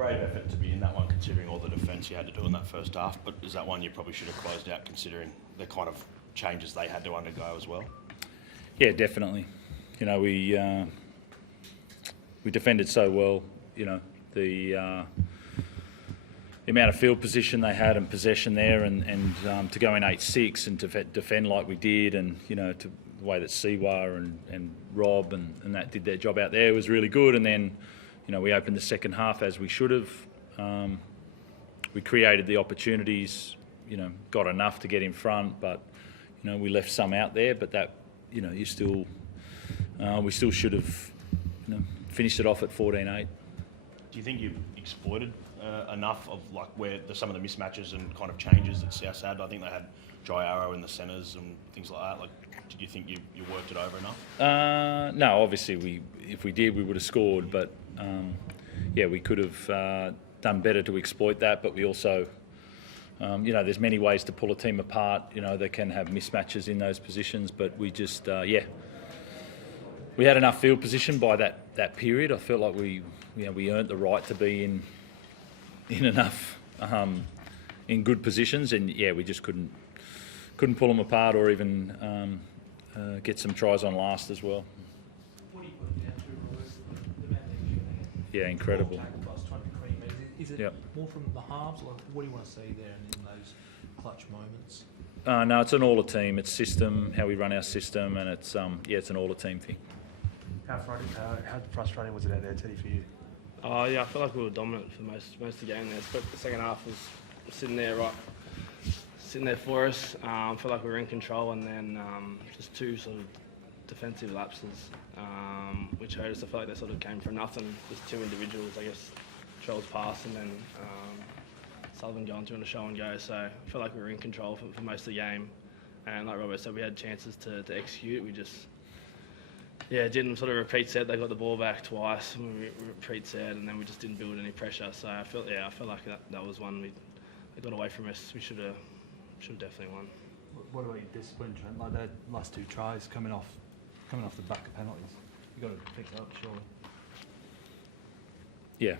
brave effort to be in that one, considering all the defence you had to do in that first half. But is that one you probably should have closed out, considering the kind of changes they had to undergo as well? Yeah, definitely. You know, we defended so well. You know, the amount of field position they had and possession there, and to go in 8-6 and to defend like we did, and you know, to the way that Siwa and Rob and that did their job out there was really good. And then, you know, we opened the second half as we should have. We created the opportunities, you know, got enough to get in front, but you know, we left some out there. But that, you know, we still should have, you know, finished it off at 14-8. Do you think you've exploited enough of like where some of the mismatches and kind of changes that South had? I think they had Dry Arrow in the centres and things like that. Like, did you think you worked it over enough? No, obviously if we did, we would have scored. But yeah, we could have done better to exploit that. But we also, you know, there's many ways to pull a team apart. You know, they can have mismatches in those positions. But we just, yeah, we had enough field position by that period. I felt like we earned the right to be in enough in good positions, and yeah, we just couldn't pull them apart or even get some tries on last as well. What do you put down to the amount of Yeah, incredible. Plus 20 metres. Is it Yep. more from the halves, or what do you want to see there in those clutch moments? No, it's an all-a-team. It's system, how we run our system, and it's yeah, it's an all-a-team thing. How frustrating was it out there, Teddy, for you? Oh yeah, I feel like we were dominant for most of the game there. But the second half was sitting there for us. I feel like we were in control, and then just two sort of defensive lapses, which hurt us. I feel like they sort of came from nothing. Just two individuals, I guess. Trell's pass and then Sullivan going through on a show and go. So I feel like we were in control for most of the game. And like Robbo said, we had chances to execute. We just didn't sort of repeat set. They got the ball back twice. We repeat set, and then we just didn't build any pressure. So I felt like that was one they got away from us. We should have definitely won. What about your discipline, Trent? Like their last two tries coming off the back of penalties. You got to pick it up, surely. Yeah.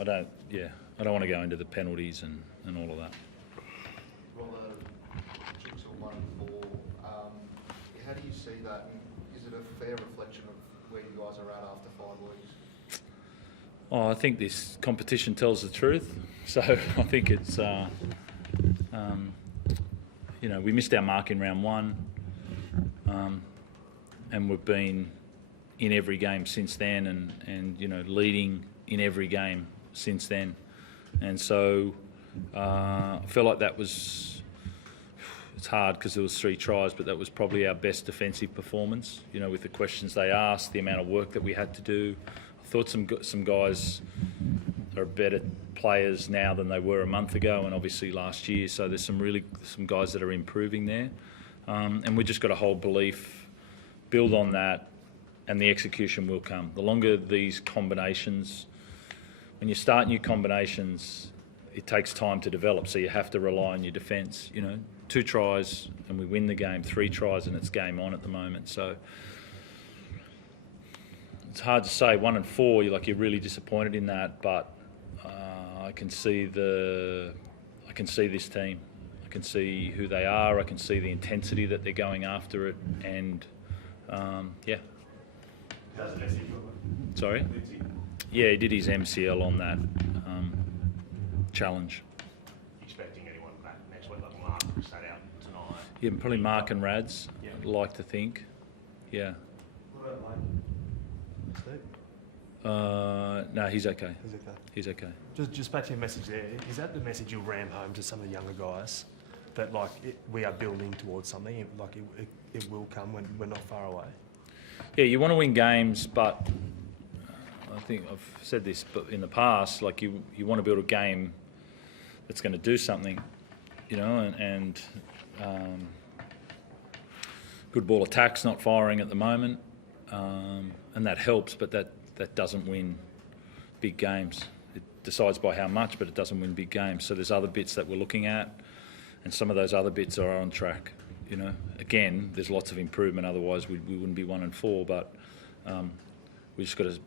I don't want to go into the penalties and all of that. Robbo, 6-1 how do you see that? And is it a fair reflection of where you guys are at after 5 weeks? Oh, I think this competition tells the truth. So I think it's, you know, we missed our mark in round one, and we've been in every game since then, and you know, leading in every game since then. And so I feel like that was. It's hard because there was 3 tries, but that was probably our best defensive performance. You know, with the questions they asked, the amount of work that we had to do. I thought some guys are better players now than they were a month ago, and obviously last year. So there's some guys that are improving there, and we just got to hold belief, build on that, and the execution will come. The longer these combinations, when you start new combinations, it takes time to develop. So you have to rely on your defence. You know. 2 tries and we win the game, 3 tries and it's game on at the moment. So it's hard to say. 1 and 4, you're really disappointed in that, but I can see this team. I can see who they are. I can see the intensity that they're going after it, and yeah. How's the message? Sorry. Yeah, he did his MCL on that challenge. Expecting anyone back next week, like Mark sat out tonight? Yeah, probably Mark and Rads. Yeah. I'd like to think. Yeah. What about Mike? Steve? No, he's okay. He's okay. He's okay. Just back to your message there. Is that the message you'll ram home to some of the younger guys? That we are building towards something. It will come when we're not far away. Yeah, you want to win games, but I think I've said this, but in the past, you want to build a game that's going to do something, you know, and good ball attacks not firing at the moment, and that helps, but that doesn't win big games. It decides by how much, but it doesn't win big games. So there's other bits that we're looking at, and some of those other bits are on track. You know, again, there's lots of improvement. Otherwise, we wouldn't be 1 and 4. But we just got to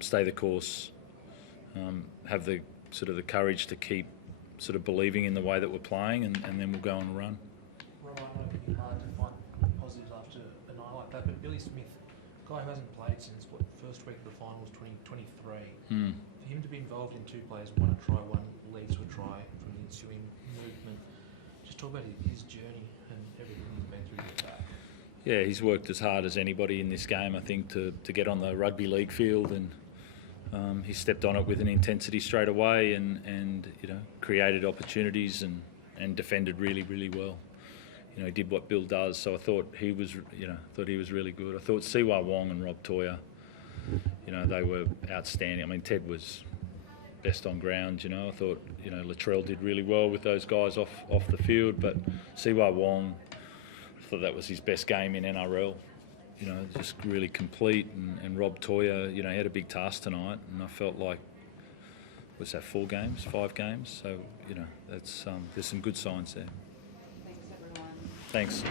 stay the course, have the courage to keep sort of believing in the way that we're playing, and then we'll go on a run. Rob, I know it can be hard to find positives after a night like that, but Billy Smith, guy who hasn't played since first week of the finals 2023. For him to be involved in two players, one a try, one leads to a try from the ensuing movement. Just talk about his journey and everything he's been through to get back. Yeah, he's worked as hard as anybody in this game, I think, to get on the rugby league field, and he stepped on it with an intensity straight away, and created opportunities and defended really, really well. He did what Bill does, so I thought he was really good. I thought Siwa Wong and Rob Toya, they were outstanding. I mean, Ted was best on ground. I thought Latrell did really well with those guys off the field, but Siwa Wong, I thought that was his best game in NRL. Just really complete, and Rob Toya, he had a big task tonight, and I felt like, what's that, 5 games? So, that's there's some good signs there. Thanks, everyone. Thanks.